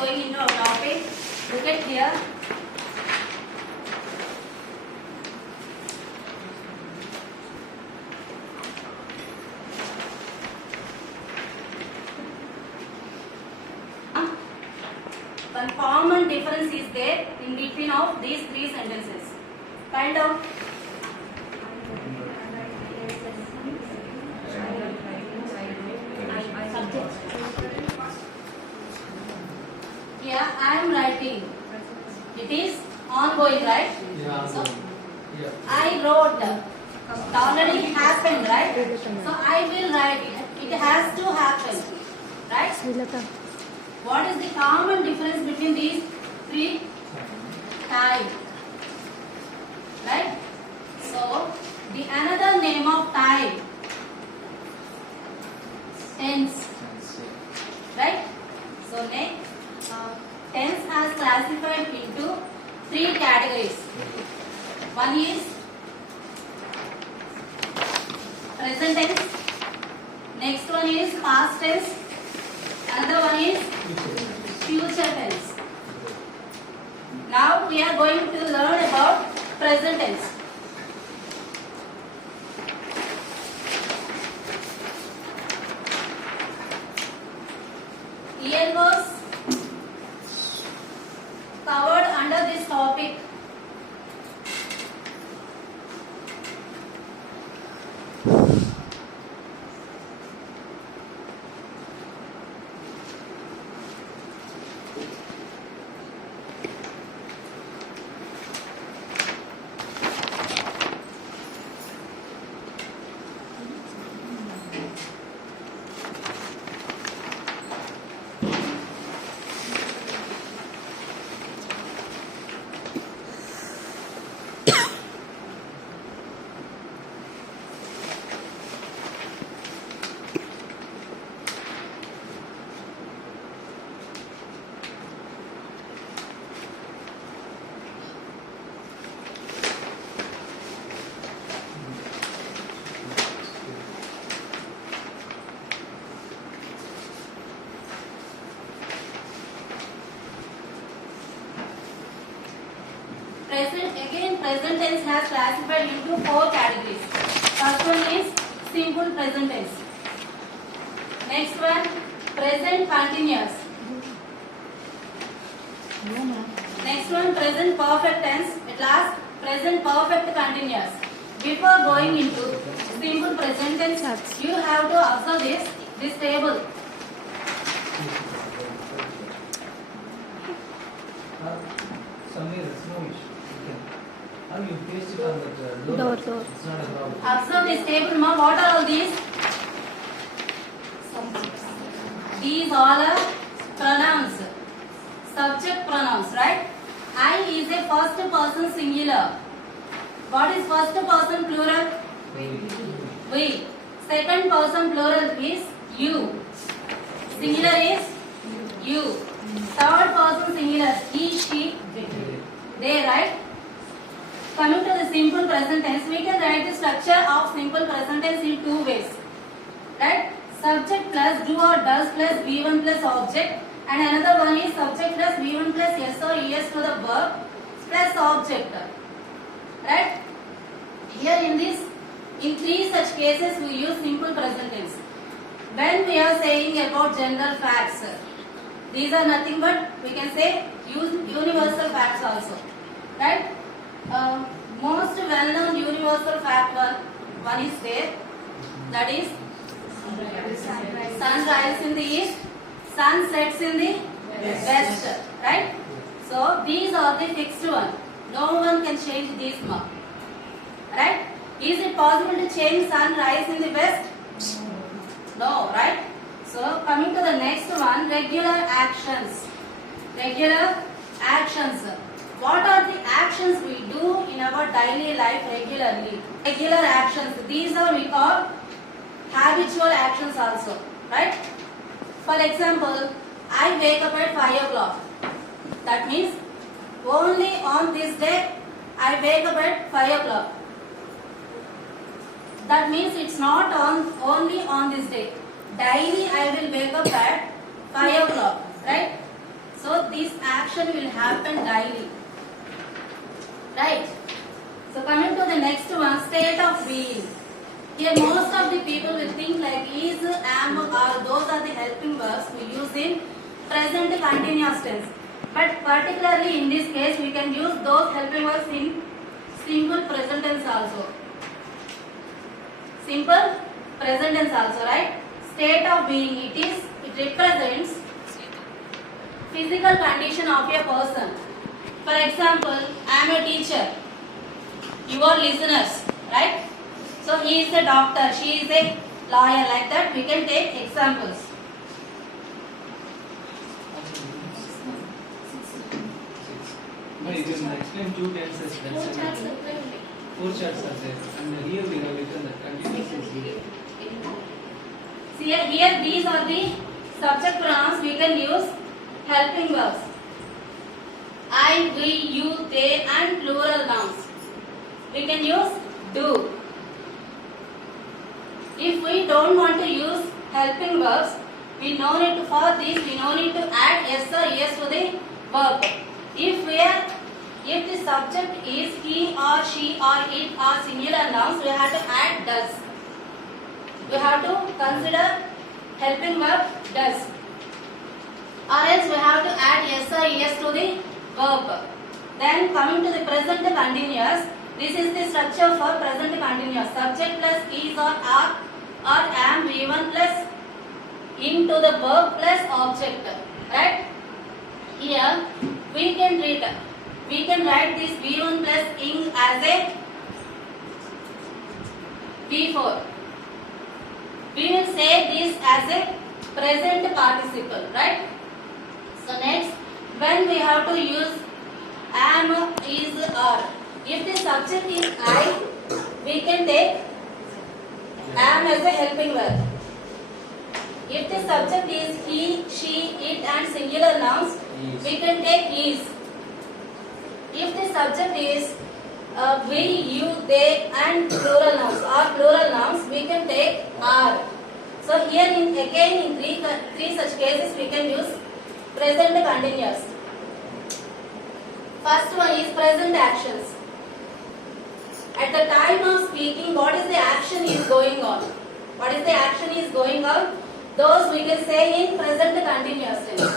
going into our topic. Look at here. One common difference is there in between of these three sentences. Kind of. Here I am writing. It is ongoing, right? Yeah. So Yeah. I wrote. It already happened, right? So I will write it. It has to happen, right? What is the common difference between these three types? Right? So the another name of type, tense. Right? So next, tense has classified into three categories. One is present tense. Next one is past tense. Another one is future tense. Now we are going to learn about present tense. Year was covered under this topic. Present tense has classified into four categories. First one is simple present tense. Next one, present continuous. Next one, present perfect tense. At last, present perfect continuous. Before going into simple present tense, you have to observe this table. Samir, it's no issue. How you paste it on the door? It's not a problem. Observe this table, ma. What are all these? These all are pronouns, subject pronouns, right? I is a first person singular. What is first person plural? We. Second person plural is you. Singular is you. Third person singular he, she, they, right? Coming to the simple present tense, we can write the structure of simple present tense in two ways. Right? Subject plus do or does plus V1 plus object, and another one is subject plus V1 plus S or ES to the verb plus object. Right? Here in three such cases we use simple present tense. When we are saying about general facts, these are nothing but we can say universal facts also. Right? Most well-known universal fact one is there, that is sun rises in the east, sun sets in the west, right? So these are the fixed one. No one can change these mark, right? Is it possible to change sun rise in the west? No, right? So coming to the next one, regular actions. Regular actions. What are the actions we do in our daily life regularly? Regular actions. These are we call habitual actions also, right? For example, I wake up at 5 o'clock. That means only on this day I wake up at 5 o'clock. That means it's not only on this day. Daily I will wake up at 5 o'clock, right? So this action will happen daily. Right? So coming to the next one, state of being. Here most of the people will think like is, am, or those are the helping verbs we use in present continuous tense. But particularly in this case we can use those helping verbs in simple present tense also. Simple present tense also, right? State of being, it represents physical condition of a person. For example, I am a teacher. You are listeners, right? So he is a doctor, she is a lawyer, like that we can take examples. No, you can explain two tenses. Four charts are there, and here we have written that continuous is here. See here these are the subject pronouns. We can use helping verbs. I, we, you, they, and plural nouns. We can use do. If we don't want to use helping verbs, we no need to, for this we no need to add yes or yes to the verb. If the subject is he or she or it or singular nouns, we have to add does. We have to consider helping verb does. Or else we have to add yes or yes to the verb. Then coming to the present continuous, this is the structure for present continuous. Subject plus is or are or am, V1 plus into the verb plus object. Right? Here we can write this V1 plus ing as a V4. We will say this as a present participle, right? So next, when we have to use am, is, or. If the subject is I, we can take am as a helping verb. If the subject is he, she, it and singular nouns, we can take is. If the subject is we, you, they and plural nouns, we can take are. So here in three such cases we can use present continuous. First one is present actions. At the time of speaking, what is the action is going on? What is the action is going on? Those we can say in present continuous tense.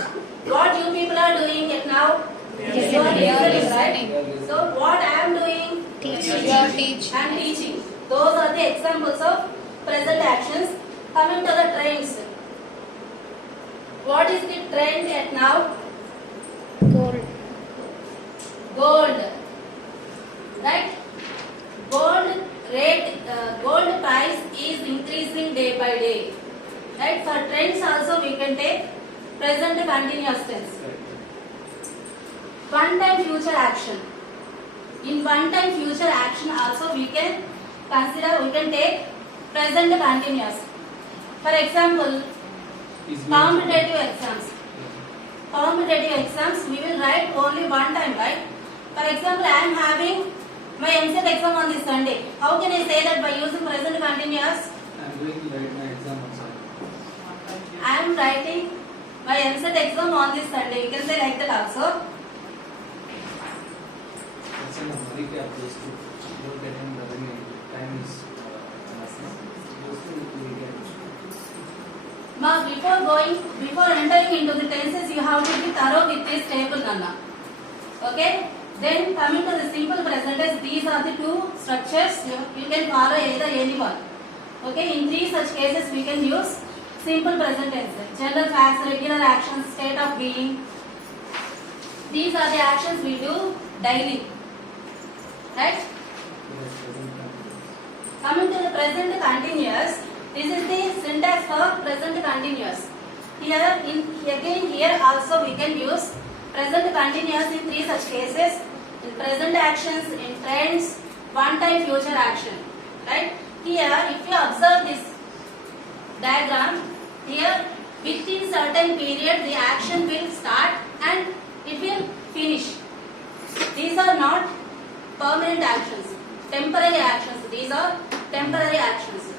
What you people are doing it now? Yes. You are listening, Yes. right? So what I am doing? Teaching. I am teaching. Those are the examples of present actions. Coming to the trends. What is the trend at now? Gold. Gold. Right? Gold price is increasing day by day. Right? For trends also we can take present continuous tense. One time future action. In one time future action also we can take present continuous. For example, competitive exams. Competitive exams we will write only one time, right? For example, I am having my MCET exam on this Sunday. How can I say that by using present continuous? I am going to write my exam also. I am writing my MCET exam on this Sunday. You can say like that also. That's a recap those two. Don't get in the time is those two we get. Now before entering into the tenses, you have to be thorough with this table, Nana. Okay? Then coming to the simple present tense, these are the two structures. You can follow either any one. Okay? In three such cases, we can use simple present tense. General facts, regular actions, state of being. These are the actions we do daily. Right? Coming to the present continuous, this is the syntax for present continuous. Here also we can use present continuous in three such cases: in present actions, in trends, one time future action. Right? Here, if you observe this diagram, here within certain period the action will start and it will finish. These are not permanent actions, temporary actions. These are temporary actions.